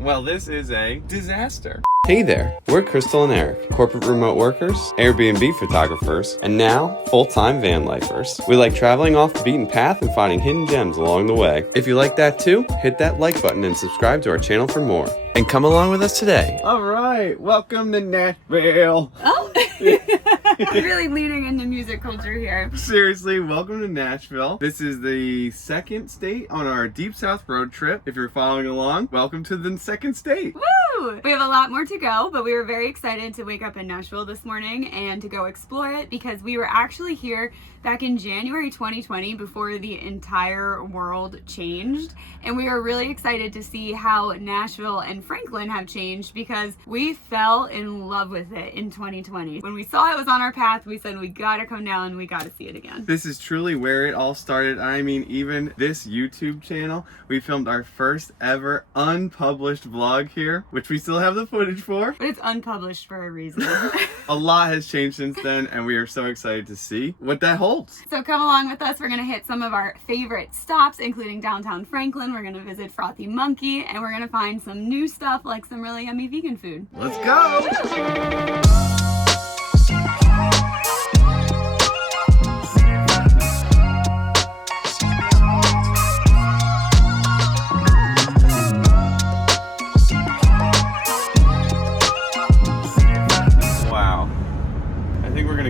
Well, this is a disaster. Hey there, we're Crystal and Eric, corporate remote workers, Airbnb photographers, and now full-time van lifers. We like traveling off the beaten path and finding hidden gems along the way. If you like that too, hit that like button and subscribe to our channel for more. And come along with us today. All right, welcome to Nashville. Oh, really leaning into music culture here. Seriously, welcome to Nashville. This is the second state on our Deep South road trip. If you're following along, welcome to the second state. Woo! We have a lot more to go, but we were very excited to wake up in Nashville this morning and to go explore it because we were actually here back in January 2020 before the entire world changed. And we were really excited to see how Nashville and Franklin have changed because we fell in love with it in 2020. When we saw it was on our path, we said we gotta come down, we gotta see it again. This is truly where it all started. I mean, even this YouTube channel, we filmed our first ever unpublished vlog here, which we still have the footage for. But it's unpublished for a reason. A lot has changed since then, and we are so excited to see what that holds. So come along with us. We're gonna hit some of our favorite stops, including downtown Franklin. We're gonna visit Frothy Monkey, and we're gonna find some new stuff like some really yummy vegan food. Let's go!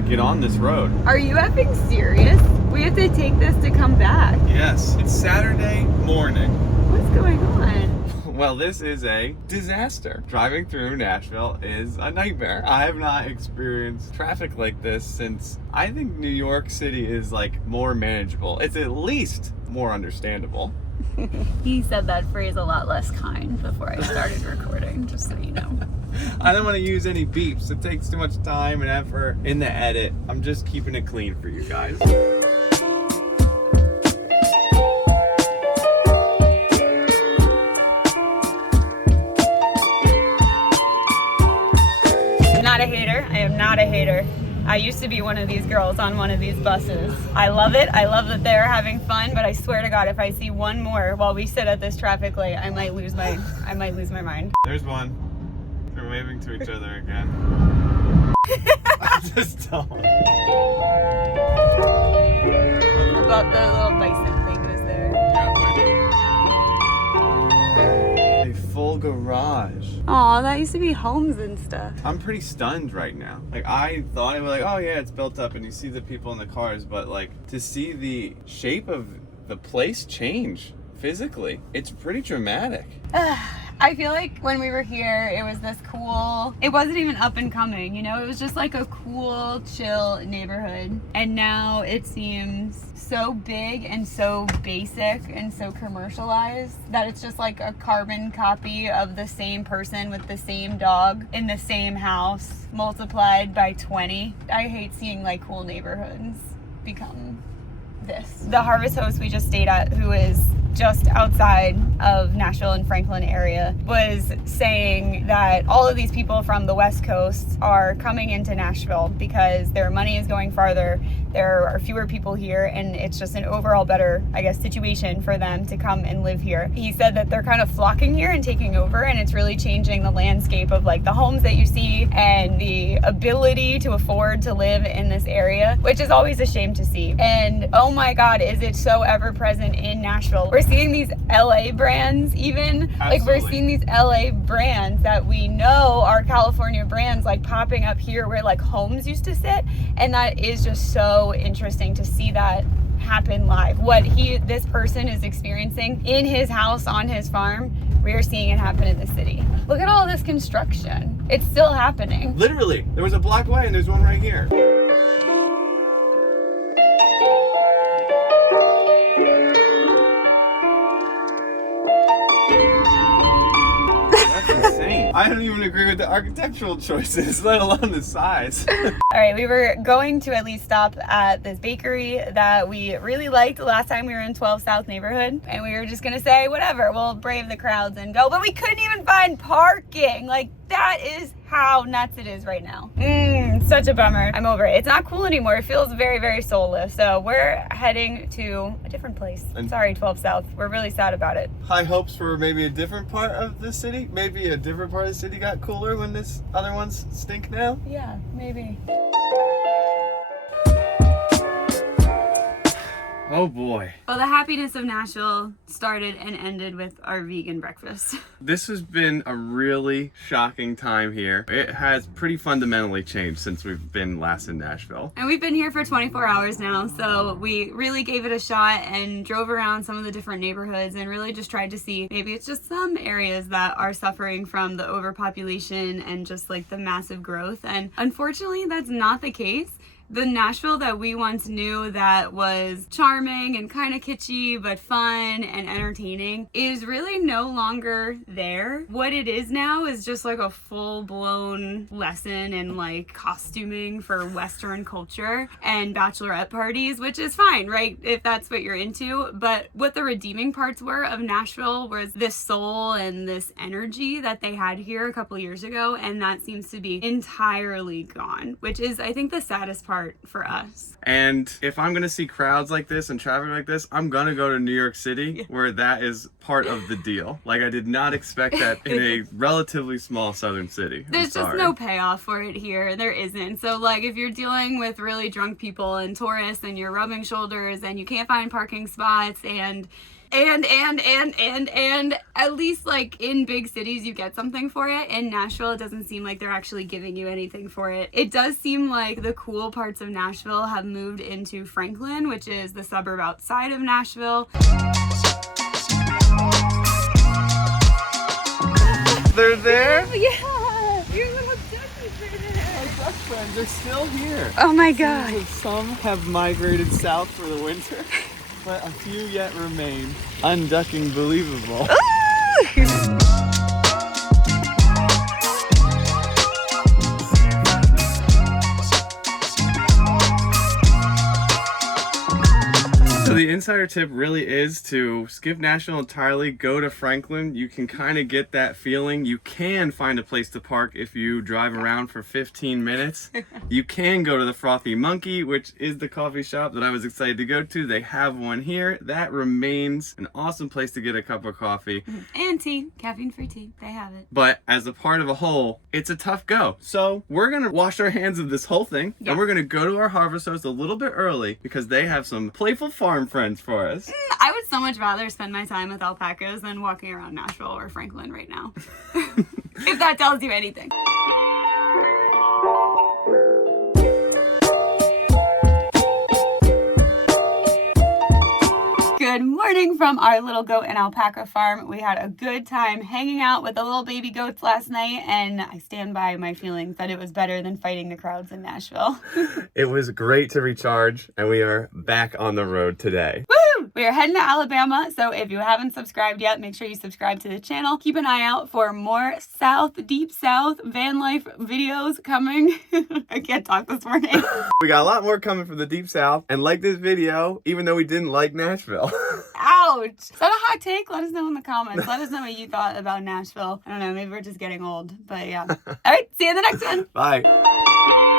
Get on this road. Are you effing serious? We have to take this to come back. Yes, it's Saturday morning. What's going on? Well, this is a disaster. Driving through Nashville is a nightmare. I have not experienced traffic like this since I think New York City is like more manageable. It's at least more understandable. He said that phrase a lot less kind before I started recording, just so you know. I don't want to use any beeps. It takes too much time and effort in the edit. I'm just keeping it clean for you guys. I'm not a hater. I am not a hater. I used to be one of these girls on one of these buses. I love it. I love that they're having fun, but I swear to God, if I see one more while we sit at this traffic light, I might lose my mind. There's one. They're waving to each other again. I just don't. About the little bison thing was there. A full garage. Aw, that used to be homes and stuff. I'm pretty stunned right now. Like, I thought it was like, oh yeah, it's built up and you see the people in the cars, but like to see the shape of the place change physically, it's pretty dramatic. I feel like when we were here, it was this cool, it wasn't even up and coming, you know, it was just like a cool, chill neighborhood. And now it seems so big and so basic and so commercialized that it's just like a carbon copy of the same person with the same dog in the same house multiplied by 20. I hate seeing like cool neighborhoods become this. The Harvest Host we just stayed at, who is just outside of Nashville and Franklin area, was saying that all of these people from the West Coast are coming into Nashville because their money is going farther, there are fewer people here, and it's just an overall better, I guess, situation for them to come and live here. He said that they're kind of flocking here and taking over, and it's really changing the landscape of like the homes that you see and the ability to afford to live in this area, which is always a shame to see. And oh my God, is it so ever present in Nashville. We're seeing these LA brands even. Absolutely. Like we're seeing these LA brands that we know are California brands like popping up here where like homes used to sit, and that is just so interesting to see that happen live. What this person is experiencing in his house on his farm, we are seeing it happen in the city. Look at all this construction. It's still happening. Literally, there was a block away and there's one right here. Insane. I don't even agree with the architectural choices, let alone the size. All right, we were going to at least stop at this bakery that we really liked the last time we were in 12 South neighborhood, and we were just gonna say, whatever, we'll brave the crowds and go, but we couldn't even find parking. Like, that is how nuts it is right now. Such a bummer. I'm over it. It's not cool anymore. It feels very, very soulless. So we're heading to a different place. Sorry, 12 South. We're really sad about it. High hopes for maybe a different part of the city? Maybe a different part of the city got cooler when this other ones stink now? Yeah, maybe. Oh boy. Well, the happiness of Nashville started and ended with our vegan breakfast. This has been a really shocking time here. It has pretty fundamentally changed since we've been last in Nashville. And we've been here for 24 hours now, so we really gave it a shot and drove around some of the different neighborhoods and really just tried to see maybe it's just some areas that are suffering from the overpopulation and just like the massive growth. And unfortunately, that's not the case. The Nashville that we once knew that was charming and kind of kitschy but fun and entertaining is really no longer there. What it is now is just like a full-blown lesson in like costuming for Western culture and bachelorette parties, which is fine, right? If that's what you're into. But what the redeeming parts were of Nashville was this soul and this energy that they had here a couple years ago, and that seems to be entirely gone, which is, I think, the saddest part for us. And if I'm gonna see crowds like this and traffic like this, I'm gonna go to New York City, where that is part of the deal. Like, I did not expect that in a relatively small southern city. There's just no payoff for it here. There isn't. So like, if you're dealing with really drunk people and tourists and you're rubbing shoulders and you can't find parking spots and at least like in big cities you get something for it. In Nashville, it doesn't seem like they're actually giving you anything for it. It does seem like the cool parts of Nashville have moved into Franklin, which is the suburb outside of Nashville. They're there? Yeah! Your little duckies are there! My duck friends are still here. Oh my god. Some have migrated south for the winter, but a few yet remain. Unducking believable. So the insider tip really is to skip Nashville entirely, go to Franklin. You can kind of get that feeling. You can find a place to park if you drive around for 15 minutes. You can go to the Frothy Monkey, which is the coffee shop that I was excited to go to. They have one here. That remains an awesome place to get a cup of coffee. And tea. Caffeine-free tea. They have it. But as a part of a whole, it's a tough go. So we're going to wash our hands of this whole thing. Yeah. And we're going to go to our harvest host a little bit early because they have some playful farm friends for us. I would so much rather spend my time with alpacas than walking around Nashville or Franklin right now. If that tells you anything. Good morning from our little goat and alpaca farm. We had a good time hanging out with the little baby goats last night, and I stand by my feelings that it was better than fighting the crowds in Nashville. It was great to recharge, and we are back on the road today. Woo! We are heading to Alabama, so if you haven't subscribed yet, make sure you subscribe to the channel. Keep an eye out for more deep south van life videos coming. I can't talk this morning. We got a lot more coming from the deep south, and like this video, even though we didn't like Nashville. Ouch! Is that a hot take? Let us know in the comments. Let us know what you thought about Nashville. I don't know, maybe we're just getting old, but yeah. All right, see you in the next one. Bye.